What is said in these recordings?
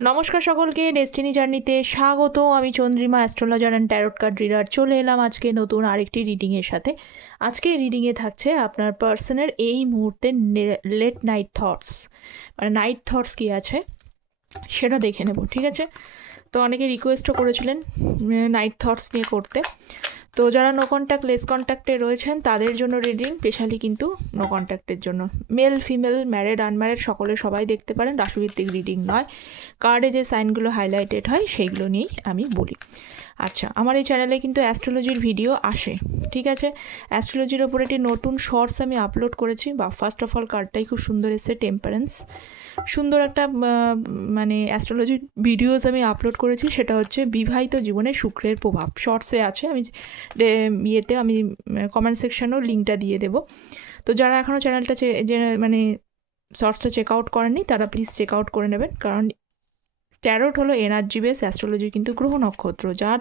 নমস্কার সকলকে, ডেস্টিনি জার্নিতে স্বাগত। আমি Chandrima, astrologer and tarot card reader. চলে এলাম আজকে নতুন আরেকটি রিডিংয়ের সাথে। আজকে রিডিংয়ে থাকছে আপনার পার্সনের এই মুহূর্তে লেট নাইট থটস, মানে নাইট থটস কী আছে সেটা দেখে নেব, ঠিক আছে? তো অনেকে রিকোয়েস্টও করেছিলেন নাইট থটস নিয়ে করতে। তো যারা নো কন্ট্যাক্ট লেস কন্ট্যাক্টে রয়েছেন তাদের জন্য রিডিং, স্পেশালি কিন্তু নো কন্ট্যাক্টের জন্য। মেল ফিমেল ম্যারিড আনম্যারিড সবাই দেখতে পারেন, রাশিভিত্তিক রিডিং নয়। কার্ডে যে সাইনগুলো হাইলাইটেড হয় সেইগুলো নিয়েই আমি বলি। আচ্ছা, আমার এই চ্যানেলে কিন্তু অ্যাস্ট্রোলজির ভিডিও আসে, ঠিক আছে? অ্যাস্ট্রোলজির ওপর একটি নতুন শর্টস আমি আপলোড করেছি। বা ফার্স্ট অফ অল কার্ডটাই খুব সুন্দর এসছে, টেম্পারেন্স। সুন্দর একটা মানে অ্যাস্ট্রোলজির ভিডিওস আমি আপলোড করেছি, সেটা হচ্ছে বিবাহিত জীবনে শুক্রের প্রভাব। শর্টসে আছে, আমি ইয়েতে আমি কমেন্ট সেকশনেও লিঙ্কটা দিয়ে দেবো। তো যারা এখনও চ্যানেলটা মানে শর্টসটা চেক আউট করেননি তারা প্লিজ চেক আউট করে নেবেন। কারণ ট্যারোট হলো এনার্জি বেস, অ্যাস্ট্রোলজি কিন্তু গ্রহ নক্ষত্র, যার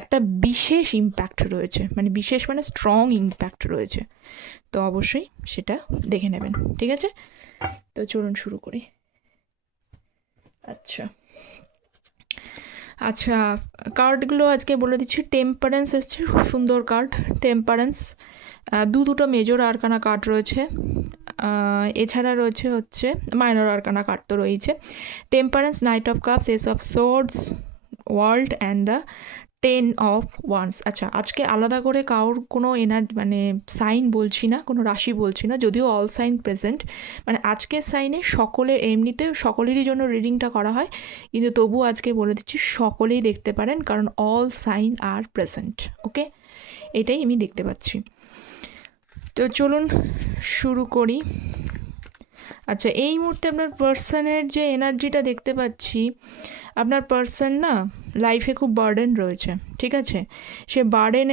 একটা বিশেষ ইম্প্যাক্ট রয়েছে, মানে বিশেষ মানে স্ট্রং ইম্প্যাক্ট রয়েছে। তো অবশ্যই সেটা দেখে নেবেন, ঠিক আছে? তো চলুন শুরু করি। আচ্ছা আচ্ছা, কার্ডগুলো আজকে বলে দিচ্ছি। টেম্পারেন্স এসছে, খুব সুন্দর কার্ড টেম্পারেন্স। দুটো মেজর আরকানা কার্ড রয়েছে, এছাড়া রয়েছে হচ্ছে মাইনর আরকানা কার্ড তো রয়েছে। Temperance, night of cups, S of swords, world and the 10 of wands. আচ্ছা, আজকে আলাদা করে কারোর কোনো মানে সাইন বলছি না, কোনো রাশি বলছি না, যদিও অল সাইন প্রেজেন্ট। মানে আজকের সাইনে সকলের, এমনিতে সকলেরই জন্য রিডিংটা করা হয়, কিন্তু তবুও আজকে বলে দিচ্ছি সকলেই দেখতে পারেন, কারণ অল সাইন আর প্রেজেন্ট। ওকে, এটাই আমি দেখতে পাচ্ছি। তো চলুন শুরু করি। আচ্ছা, এই মুহূর্তে আপনার পার্সনের যে এনার্জিটা দেখতে পাচ্ছি, আপনার পার্সন না লাইফে খুব বার্ডেন রয়েছে, ঠিক আছে? সে বার্ডেন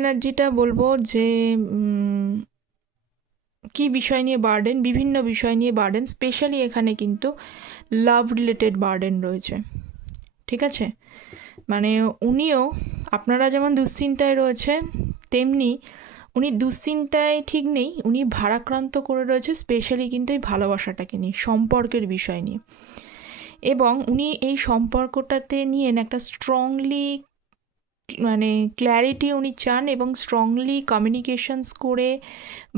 এনার্জিটা বলবো যে কি বিষয় নিয়ে বার্ডেন, বিভিন্ন বিষয় নিয়ে বার্ডেন, স্পেশালি এখানে কিন্তু লাভ রিলেটেড বার্ডেন রয়েছে, ঠিক আছে? মানে উনিও, আপনারা যেমন দুশ্চিন্তায় রয়েছে, তেমনি উনি দুশ্চিন্তায় ঠিক নেই, উনি ভারাক্রান্ত করে রয়েছে, স্পেশালি কিন্তু এই ভালোবাসাটাকে নিয়ে, সম্পর্কের বিষয় নিয়ে। এবং উনি এই সম্পর্কটাতে নিয়ে একটা স্ট্রংলি মানে ক্ল্যারিটি উনি চান, এবং স্ট্রংলি কমিউনিকেশনস করে,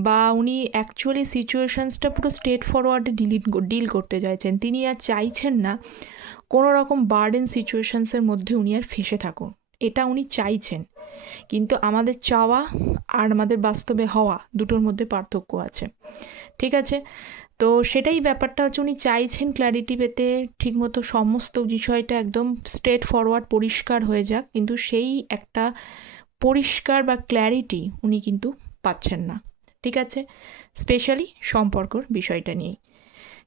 বা উনি অ্যাকচুয়ালি সিচুয়েশানসটা পুরো স্ট্রেট ফরওয়ার্ডে ডিল করতে চাইছেন। তিনি আর চাইছেন না কোনো রকম বার্ডেন সিচুয়েশানসের মধ্যে উনি আর ফেঁসে থাকুন, এটা উনি চাইছেন। কিন্তু আমাদের চাওয়া আর আমাদের বাস্তবে হওয়া দুটোর মধ্যে পার্থক্য আছে, ঠিক আছে? তো সেটাই ব্যাপারটা হচ্ছে, উনি চাইছেন ক্ল্যারিটি পেতে, ঠিকমতো সমস্ত বিষয়টা একদম স্ট্রেট ফরওয়ার্ড পরিষ্কার হয়ে যাক, কিন্তু সেই একটা পরিষ্কার বা ক্ল্যারিটি উনি কিন্তু পাচ্ছেন না, ঠিক আছে? স্পেশালি সম্পর্কর বিষয়টা নিয়েই।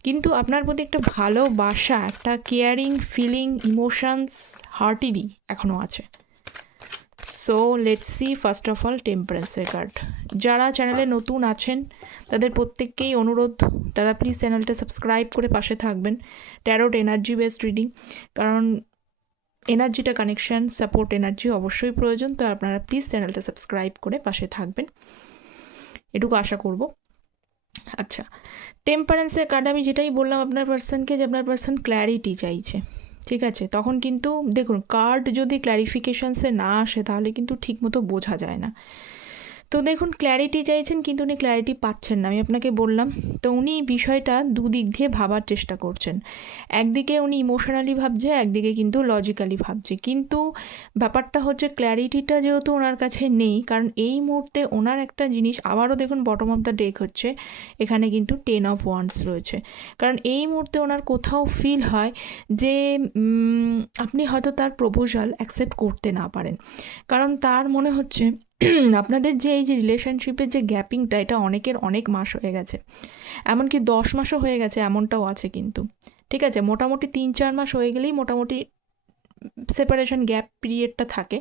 কিন্তু আপনার প্রতি একটা ভালোবাসা, একটা কেয়ারিং ফিলিং, ইমোশনস, হার্টিলি এখনও আছে। So let's see first of all টেম্পারেন্সের কার্ড। যারা চ্যানেলে নতুন আছেন তাদের প্রত্যেককেই অনুরোধ, তারা প্লিজ চ্যানেলটা সাবস্ক্রাইব করে পাশে থাকবেন। ট্যারোট এনার্জি বেসড রিডিং, কারণ এনার্জিটা কানেকশান, সাপোর্ট এনার্জি অবশ্যই প্রয়োজন। তো আপনারা প্লিজ চ্যানেলটা সাবস্ক্রাইব করে পাশে থাকবেন, এটুকু আশা করব। আচ্ছা, টেম্পারেন্সের কার্ড আমি যেটাই বললাম আপনার পার্সনকে, যে আপনার পার্সন ক্ল্যারিটি চাইছে, ঠিক আছে? তখন কিন্তু দেখুন, কার্ড যদি ক্ল্যারিফিকেশানসে না আসে তাহলে কিন্তু ঠিকমতো বোঝা যায় না। তো দেখুন, ক্ল্যারিটি চাইছেন কিন্তু উনি ক্ল্যারিটি পাচ্ছেন না, আমি আপনাকে বললাম। তো উনি বিষয়টা দুদিক দিয়ে ভাবার চেষ্টা করছেন। একদিকে উনি ইমোশনালি ভাবছে, একদিকে কিন্তু লজিক্যালি ভাবছে। কিন্তু ব্যাপারটা হচ্ছে, ক্ল্যারিটিটা যেহেতু ওনার কাছে নেই, কারণ এই মুহূর্তে ওনার একটা জিনিস, আবারও দেখুন বটম অফ দ্য ডেক হচ্ছে, এখানে কিন্তু 10 অফ ওয়ান্ডস রয়েছে। কারণ এই মুহূর্তে ওনার কোথাও ফিল হয় যে আপনি হয়তো তার প্রপোজাল অ্যাকসেপ্ট করতে না পারেন, কারণ তার মনে হচ্ছে আপনাদের যে এই যে রিলেশনশিপের যে গ্যাপিংটা, এটা অনেকের অনেক মাস হয়ে গেছে, এমনকি 10 মাসও হয়ে গেছে, এমনটাও আছে কিন্তু, ঠিক আছে? মোটামুটি 3-4 মাস হয়ে গেলেই মোটামুটি সেপারেশন গ্যাপ পিরিয়ডটা থাকে।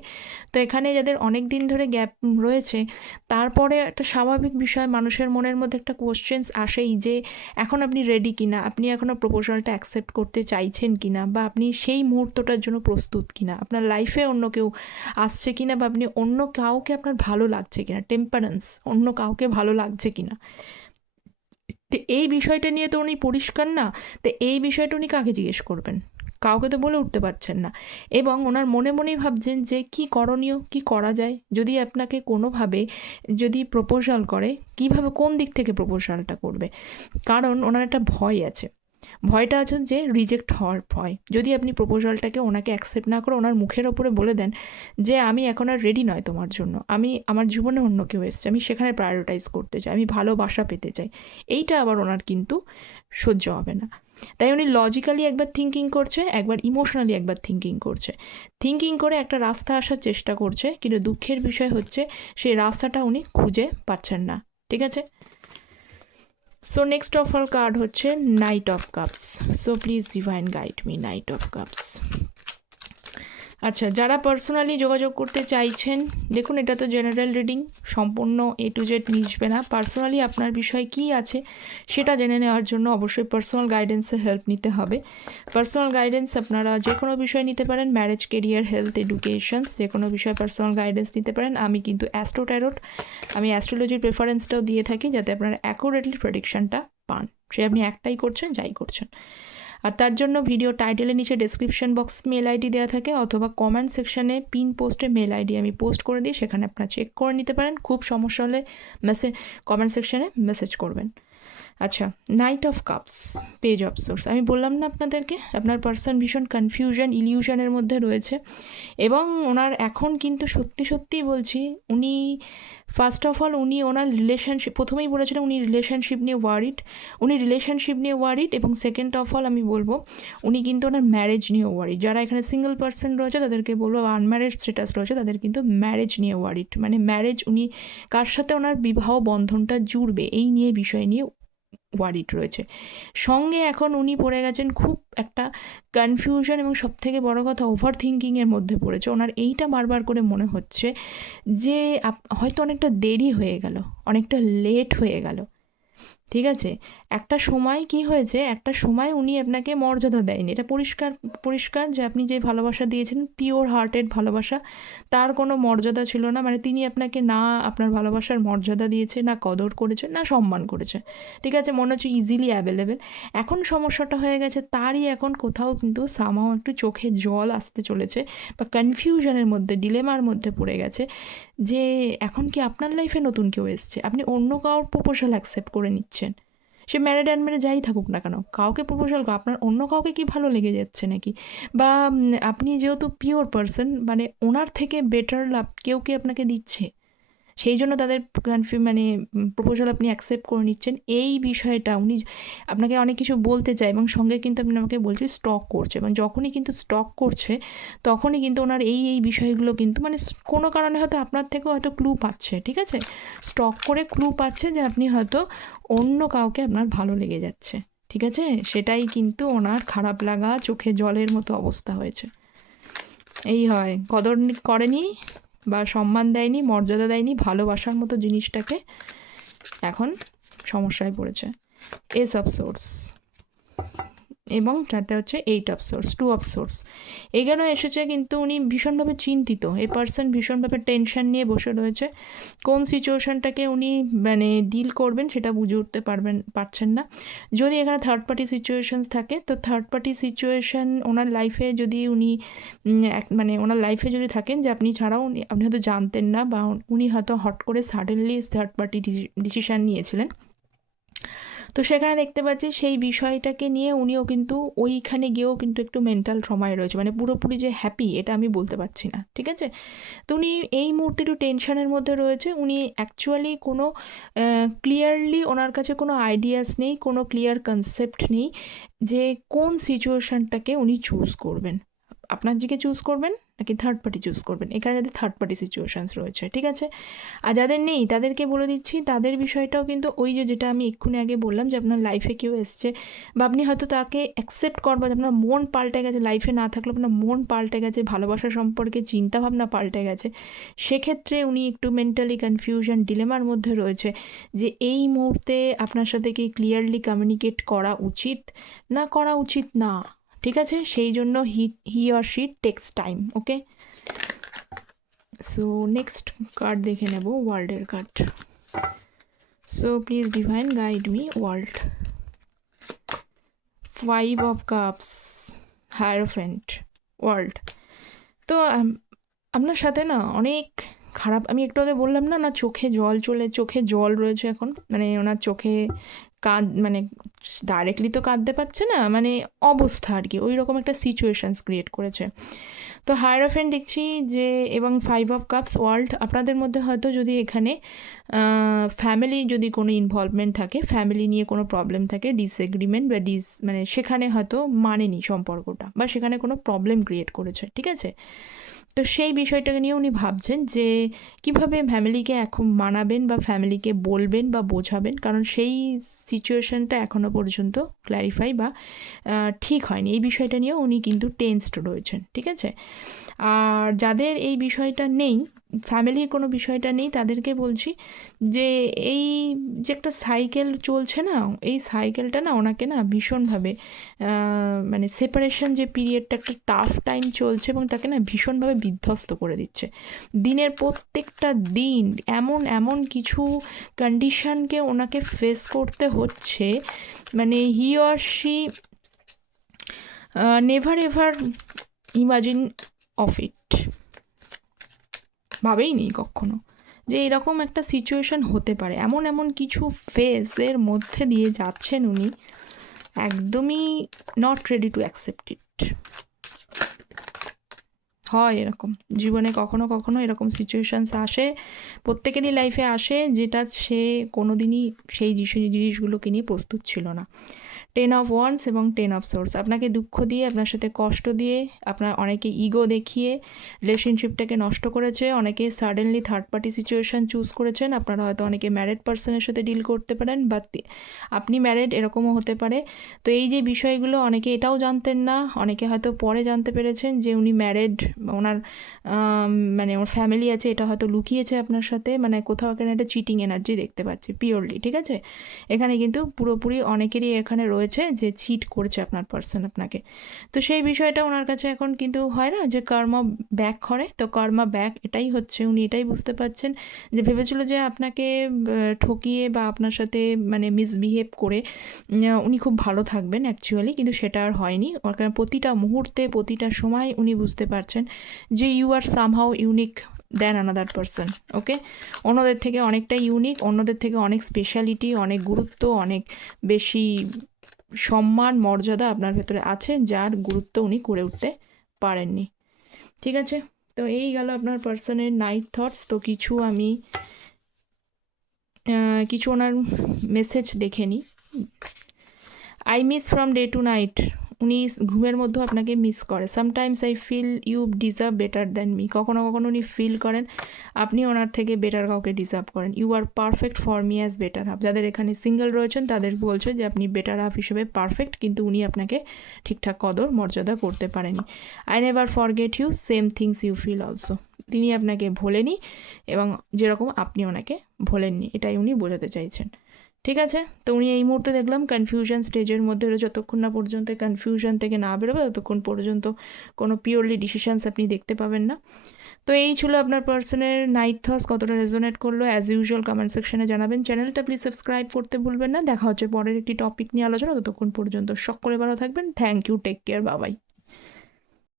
তো এখানে যাদের অনেক দিন ধরে গ্যাপ রয়েছে, তারপরে একটা স্বাভাবিক বিষয়, মানুষের মনের মধ্যে একটা কোশ্চেন্স আসেই যে এখন আপনি রেডি কিনা, আপনি এখনও প্রপোজালটা অ্যাকসেপ্ট করতে চাইছেন কিনা, বা আপনি সেই মুহূর্তটার জন্য প্রস্তুত কিনা, আপনার লাইফে অন্য কেউ আসছে কিনা, বা আপনি অন্য কাউকে আপনার ভালো লাগছে কিনা, টেম্পারেন্স, অন্য কাউকে ভালো লাগছে কিনা, তো এই বিষয়টা নিয়ে তো উনি পরিষ্কার না। তো এই বিষয়টা উনি কাকে জিজ্ঞেস করবেন? কাউকে তো বলে উঠতে পারছেন না, এবং ওনার মনে মনেই ভাবছেন যে কি করণীয়, কি করা যায়। যদি আপনাকে কোনোভাবে যদি প্রপোজাল করে, কিভাবে কোন দিক থেকে প্রপোজালটা করবে, কারণ ওনার একটা ভয় আছে। ভয়টা আছে যে রিজেক্ট হওয়ার ভয়। যদি আপনি প্রপোজালটাকে ওনাকে অ্যাকসেপ্ট না করে ওনার মুখের ওপরে বলে দেন যে আমি এখন আর রেডি নয় তোমার জন্য, আমি আমার জীবনে অন্য কেউ এসছে, আমি সেখানে প্রায়োরিটাইজ করতে চাই, আমি ভালোবাসা পেতে চাই, এইটা আবার ওনার কিন্তু সহ্য হবে না। তাই উনি লজিক্যালি একবার থিঙ্কিং করছে, একবার ইমোশনালি একবার থিঙ্কিং করছে। থিঙ্কিং করে একটা রাস্তা আসার চেষ্টা করছে, কিন্তু দুঃখের বিষয় হচ্ছে সেই রাস্তাটা উনি খুঁজে পাচ্ছেন না। ঠিক আছে? So next of all card হচ্ছে knight of cups. So please divine guide me, knight of cups. আচ্ছা, যারা পার্সোনালি যোগাযোগ করতে চাইছেন, দেখুন এটা তো জেনারেল রিডিং, সম্পূর্ণ A to Z মিশবে না। পার্সোনালি আপনার বিষয় কী আছে সেটা জেনে নেওয়ার জন্য অবশ্যই পার্সোনাল গাইডেন্সের হেল্প নিতে হবে। পার্সোনাল গাইডেন্স আপনারা যে কোনো বিষয় নিতে পারেন, ম্যারেজ, কেরিয়ার, হেলথ, এডুকেশনস, যে কোনো বিষয়ে পার্সোনাল গাইডেন্স নিতে পারেন। আমি কিন্তু অ্যাস্ট্রো ট্যারোট, আমি অ্যাস্ট্রোলজির প্রেফারেন্সটাও দিয়ে থাকি যাতে আপনারা অ্যাকুরেটলি প্রেডিকশানটা পান, সে আপনি একটাই করছেন যাই করছেন। আর তার জন্য ভিডিও টাইটেলের নিচে ডেসক্রিপশন বক্স মেল আইডি দেওয়া থাকে, অথবা কমেন্ট সেকশানে পিন পোস্টে মেল আইডি আমি পোস্ট করে দিই, সেখানে আপনারা চেক করে নিতে পারেন। খুব সমস্যা হলে কমেন্ট সেকশানে মেসেজ করবেন। আচ্ছা, night of cups, page of swords. আমি বললাম না আপনাদেরকে, আপনার পার্সন ভীষণ কনফিউশন, ইলিউশনের মধ্যে রয়েছে, এবং ওনার এখন কিন্তু সত্যি সত্যিই বলছি, উনি ফার্স্ট অফ অল উনি ওনার রিলেশনশিপ, প্রথমেই বলেছিলেন উনি রিলেশনশিপ নিয়ে ওয়ারিড, এবং সেকেন্ড অফ অল আমি বলবো উনি কিন্তু ওনার ম্যারেজ নিয়ে ওয়ারিড। যারা এখানে সিঙ্গেল পার্সন রয়েছে তাদেরকে বলবো, আনম্যারেড স্ট্যাটাস রয়েছে তাদের কিন্তু ম্যারেজ নিয়ে ওয়ারিড, মানে ম্যারেজ, উনি কার সাথে ওনার বিবাহ বন্ধনটা জুড়বে এই নিয়ে বিষয় নিয়ে ওয়ারিড রয়েছে। সঙ্গে এখন উনি পড়ে গেছেন খুব একটা কনফিউশন, এবং সবথেকে বড় কথা ওভার থিঙ্কিংয়ের মধ্যে পড়েছে। ওনার এইটা বারবার করে মনে হচ্ছে যে হয়তো অনেকটা দেরি হয়ে গেল, অনেকটা লেট হয়ে গেল। ঠিক আছে? একটা সময় কি হয়েছে, একটা সময় উনি আপনাকে মর্যাদা দেয়নি, এটা পরিষ্কার যে আপনি যে ভালোবাসা দিয়েছেন, পিওর হার্টেড ভালোবাসা, তার কোনো মর্যাদা ছিল না। মানে তিনি আপনাকে না আপনার ভালোবাসার মর্যাদা দিয়েছে, না কদর করেছে, না সম্মান করেছে। ঠিক আছে? মনে হচ্ছে ইজিলি অ্যাভেলেবেল। এখন সমস্যাটা হয়ে গেছে তারই, এখন কোথাও কিন্তু সামাও একটু চোখে জল আসতে চলেছে, বা কনফিউশনের মধ্যে, ডিলেমার মধ্যে পড়ে গেছে যে এখন কি আপনার লাইফে নতুন কেউ এসছে, আপনি অন্য কারোর প্রপোজাল অ্যাকসেপ্ট করে নিচ্ছেন। সে ম্যারিড আনম্যারিড যাই থাকুক না কেন, কাউকে প্রপোজাল, আপনার অন্য কাউকে কি ভালো লেগে যাচ্ছে নাকি? বা আপনি যেহেতু পিওর পারসন, মানে ওনার থেকে বেটার লাভ কেউ কি আপনাকে দিচ্ছে, সেই জন্য তাদের মানে প্রপোজাল আপনি অ্যাকসেপ্ট করে নিচ্ছেন। এই বিষয়টা উনি আপনাকে অনেক কিছু বলতে চায়, এবং সঙ্গে কিন্তু আপনি আমাকে বলছি স্টক করছে, এবং যখনই কিন্তু স্টক করছে তখনই কিন্তু ওনার এই বিষয়গুলো কিন্তু মানে কোনো কারণে হয়তো আপনার থেকেও হয়তো ক্লু পাচ্ছে। ঠিক আছে? স্টক করে ক্লু পাচ্ছে যে আপনি হয়তো অন্য কাউকে আপনার ভালো লেগে যাচ্ছে। ঠিক আছে? সেটাই কিন্তু ওনার খারাপ লাগা, চোখে জলের মতো অবস্থা হয়েছে। এই হয়, কদর করেনি বা সম্মান দেয়নি, মর্যাদা দেয়নি, ভালোবাসার মতো জিনিসটাকে এখন সমস্যায় পড়েছে। এস অফ সোর্স, এবং চারটে হচ্ছে 8 অফ সোর্স, 2 অফ সোর্স। এখানে এসেছে কিন্তু উনি ভীষণভাবে চিন্তিত, এই পার্সন ভীষণভাবে টেনশন নিয়ে বসে রয়েছে। কোন সিচুয়েশানটাকে উনি মানে ডিল করবেন সেটা বুঝে উঠতে পারছেন না। যদি এখানে থার্ড পার্টি সিচুয়েশানস থাকে, তো থার্ড পার্টি সিচুয়েশান ওনার লাইফে যদি উনি মানে ওনার লাইফে যদি থাকেন যে আপনি ছাড়াও আপনি হয়তো জানতেন না, বা উনি হয়তো হট করে সাডেনলি থার্ড পার্টি ডিসিশান নিয়েছিলেন, তো সেখানে দেখতে পাচ্ছি সেই বিষয়টাকে নিয়ে উনিও কিন্তু ওইখানে গিয়েও কিন্তু একটু মেন্টাল ট্রমায় রয়েছে, মানে পুরোপুরি যে হ্যাপি এটা আমি বলতে পারছি না। ঠিক আছে? তো উনি এই মুহূর্তে একটু টেনশনের মধ্যে রয়েছে। উনি অ্যাকচুয়ালি কোনো ক্লিয়ারলি ওনার কাছে কোনো আইডিয়াস নেই, কোনো ক্লিয়ার কনসেপ্ট নেই যে কোন সিচুয়েশানটাকে উনি চুজ করবেন, আপনার দিকে চুজ করবেন নাকি থার্ড পার্টি চুজ করবেন। এখানে যাদের থার্ড পার্টি সিচুয়েশানস রয়েছে, ঠিক আছে? আর যাদের নেই তাদেরকে বলে দিচ্ছি, তাদের বিষয়টাও কিন্তু ওই যেটা আমি এক্ষুনি আগে বললাম যে আপনার লাইফে কেউ এসছে, বা আপনি হয়তো তাকে অ্যাকসেপ্ট করবেন, আপনার মন পাল্টে গেছে, লাইফে না থাকলেও আপনার মন পাল্টে গেছে, ভালোবাসা সম্পর্কে চিন্তাভাবনা পাল্টে গেছে। সেক্ষেত্রে উনি একটু মেন্টালি কনফিউশন, ডিলেমার মধ্যে রয়েছে যে এই মুহূর্তে আপনার সাথে কি ক্লিয়ারলি কমিউনিকেট করা উচিত না করা উচিত না। ঠিক আছে? সেই জন্য he or she takes time. Okay, so next card দেখে নেব, ওয়ার্ল্ডের card. So please divine guide me world. 5 of cups, hierophant, world. তো আপনার সাথে না অনেক খারাপ, আমি একটু আগে বললাম না, না চোখে জল রয়েছে এখন, মানে ওনার চোখে মানে ডাইরেক্টলি তো কাঁদতে পারছে না, মানে অবস্থা আর কি, ওই রকম একটা সিচুয়েশানস ক্রিয়েট করেছে। তো হায়ারোফেন্ট দেখছি যে, এবং 5 of cups, ওয়ার্ল্ড। আপনাদের মধ্যে হয়তো যদি এখানে ফ্যামিলি যদি কোনো ইনভলভমেন্ট থাকে, ফ্যামিলি নিয়ে কোনো প্রবলেম থাকে, ডিসএগ্রিমেন্ট বা মানে সেখানে হয়তো মানেনি সম্পর্কটা, বা সেখানে কোনো প্রবলেম ক্রিয়েট করেছে, ঠিক আছে। তো সেই বিষয়টাকে নিয়ে উনি ভাবছেন যে কিভাবে ফ্যামিলিকে এখন মানাবেন বা ফ্যামিলিকে বলবেন বা বোঝাবেন, কারণ সেই সিচুয়েশনটা এখনও পর্যন্ত ক্ল্যারিফাই বা ঠিক হয়নি। এই বিষয়টা নিয়েও উনি কিন্তু টেন্সড রয়েছেন, ঠিক আছে। আর যাদের এই বিষয়টা নেই, ফ্যামিলির কোনো বিষয়টা নেই, তাদেরকে বলছি যে এই যে একটা সাইকেল চলছে না, এই সাইকেলটা না ওনাকে না ভীষণভাবে মানে সেপারেশন যে পিরিয়ডটা, একটা টাফ টাইম চলছে এবং তাকে না ভীষণভাবে বিধ্বস্ত করে দিচ্ছে। দিনের প্রত্যেকটা দিন এমন এমন কিছু কন্ডিশনকে ওনাকে ফেস করতে হচ্ছে, মানে he or she never ever imagine of it, ভাবেই নেই কখনো যে এরকম একটা সিচুয়েশন হতে পারে। এমন এমন কিছু ফেজের মধ্যে দিয়ে যাচ্ছেন উনি, একদমই not ready to accept it. হয় এরকম, জীবনে কখনো কখনো এরকম সিচুয়েশানস আসে, প্রত্যেকেরই লাইফে আসে, যেটা সে কোনো দিনই সেই জিনিসগুলোকে নিয়ে প্রস্তুত ছিল না। 10 of wands এবং 10 of swords, আপনাকে দুঃখ দিয়ে, আপনার সাথে কষ্ট দিয়ে, আপনার অনেকে ইগো দেখিয়ে রিলেশনশিপটাকে নষ্ট করেছে, অনেকে suddenly third party situation choose করেছেন। আপনারা হয়তো অনেকে ম্যারিড পার্সনের সাথে ডিল করতে পারেন, বা আপনি ম্যারিড, এরকমও হতে পারে। তো এই যে বিষয়গুলো অনেকে এটাও জানতেন না, অনেকে হয়তো পরে জানতে পেরেছেন যে উনি ম্যারিড, ওনার মানে ওর ফ্যামিলি আছে, এটা হয়তো লুকিয়েছে আপনার সাথে, মানে কোথাও এখানে একটা চিটিং এনার্জি দেখতে পাচ্ছি পিওরলি, ঠিক আছে। এখানে কিন্তু পুরোপুরি অনেকেরই এখানে রয়েছে যে চিট করছে আপনার পার্সন আপনাকে। তো সেই বিষয়টা ওনার কাছে এখন কিন্তু হয় না যে কর্মা ব্যাক করে, তো কর্মা ব্যাক এটাই হচ্ছে, উনি এটাই বুঝতে পারছেন যে ভেবেছিল যে আপনাকে ঠকিয়ে বা আপনার সাথে মানে মিসবিহেভ করে উনি খুব ভালো থাকবেন অ্যাকচুয়ালি, কিন্তু সেটা আর হয়নি। ওর কারণ প্রতিটা মুহূর্তে, প্রতিটা সময় উনি বুঝতে পারছেন যে you are somehow unique then another person, okay. অন্যদের থেকে অনেকটা ইউনিক, অন্যদের থেকে অনেক স্পেশালিটি, অনেক গুরুত্ব, অনেক বেশি সম্মান মর্যাদা আপনার ভেতরে আছে, যার গুরুত্ব উনি করে উঠতে পারেননি, ঠিক আছে। তো এই গেল আপনার পার্সনের নাইট থটস। তো কিছু আমি কিছু ওনার মেসেজ দেখে নিই। I miss from day to night, উনি ঘুমের মধ্যেও আপনাকে মিস করে। Sometimes I feel you deserve better than me, কখনো কখনো উনি ফিল করেন আপনি ওনার থেকে বেটার কাউকে ডিজার্ভ করেন। You are perfect for me as better half, যাদের এখানে সিঙ্গেল রয়েছেন তাদের বলছে যে আপনি বেটার হাফ হিসেবে পারফেক্ট, কিন্তু উনি আপনাকে ঠিকঠাক কদর মর্যাদা করতে পারেনি। I never forget you, same things you feel also, তিনি আপনাকে ভোলেনি এবং যেরকম আপনি ওনাকে ভোলেননি, এটাই উনি বোঝাতে চাইছেন, ঠিক আছে। তো উনি এই মুহূর্তে দেখলাম কনফিউশন স্টেজের মধ্যে রয়েছে, যতক্ষণ না পর্যন্ত কনফিউশন থেকে না বেরোবে ততক্ষণ পর্যন্ত কোনো পিওরলি ডিসিশানস আপনি দেখতে পাবেন না। তো এই ছিল আপনার পার্সনের নাইট থটস, কতটা রেজোনেট করলো অ্যাজ ইউজুয়াল কমেন্ট সেকশনে জানাবেন। চ্যানেলটা প্লিজ সাবস্ক্রাইব করতে ভুলবেন না। দেখা হচ্ছে পরের একটি টপিক নিয়ে আলোচনা, ততক্ষণ পর্যন্ত সকলে ভালো থাকবেন। থ্যাংক ইউ, টেক কেয়ার, বাবাই।